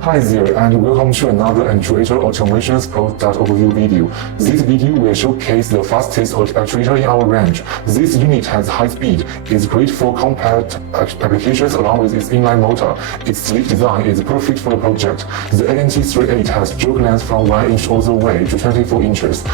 Hi there and welcome to another actuator automations product overview video. This video will showcase the fastest actuator in our range. This unit has high speed, is great for compact applications along with its inline motor. Its sleek design is perfect for the project. The ANT38 has stroke length from 1 inch all the way to 24 inches.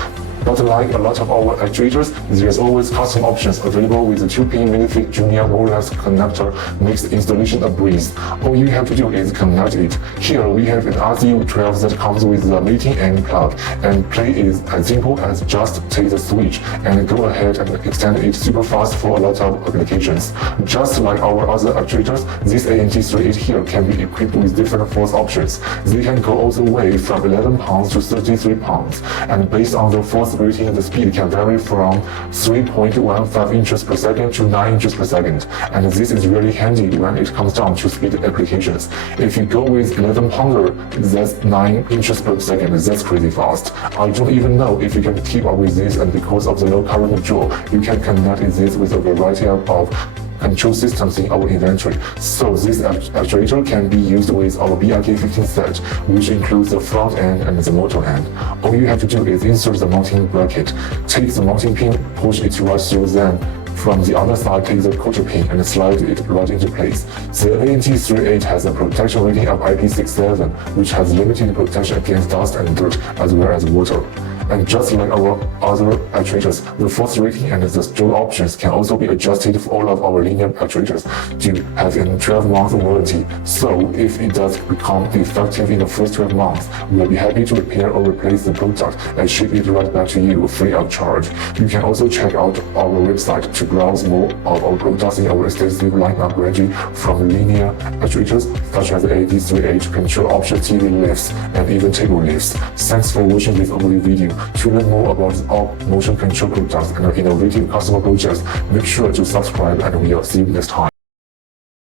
But like a lot of our actuators, there's always custom options available with the 2-pin minifig junior Molex connector makes the installation a breeze. All you have to do is connect it. Here we have an RCU12 that comes with the mating end plug, and play is as simple as just take the switch and go ahead and extend it super fast for a lot of applications. Just like our other actuators, this ANT38 here can be equipped with different force options. They can go all the way from 11 pounds to 33 pounds, and based on the force rating, the speed can vary from 3.15 inches per second to 9 inches per second, and this is really handy when it comes down to speed applications. If you go with 11 pounder, that's 9 inches per second, that's crazy fast. I don't even know if you can keep up with this, and because of the low current draw, you can connect this with a variety of control systems in our inventory. So this actuator can be used with our BRK15 set, which includes the front end and the motor end. All you have to do is insert the mounting bracket, take the mounting pin, push it right through, then from the other side take the quarter pin and slide it right into place. The ANT38 has a protection rating of IP67, which has limited protection against dust and dirt as well as water. And just like our other actuators, the force rating and the stroke options can also be adjusted for all of our linear actuators to have a 12-month warranty. So if it does become defective in the first 12 months, we'll be happy to repair or replace the product and ship it right back to you free of charge. You can also check out our website to browse more of our products in our extensive lineup ranging from linear actuators such as the AD38, control option TV lifts, and even table lifts. Thanks for watching this overview video. To learn more about our motion control products and innovative customer projects, make sure to subscribe, and we'll see you next time.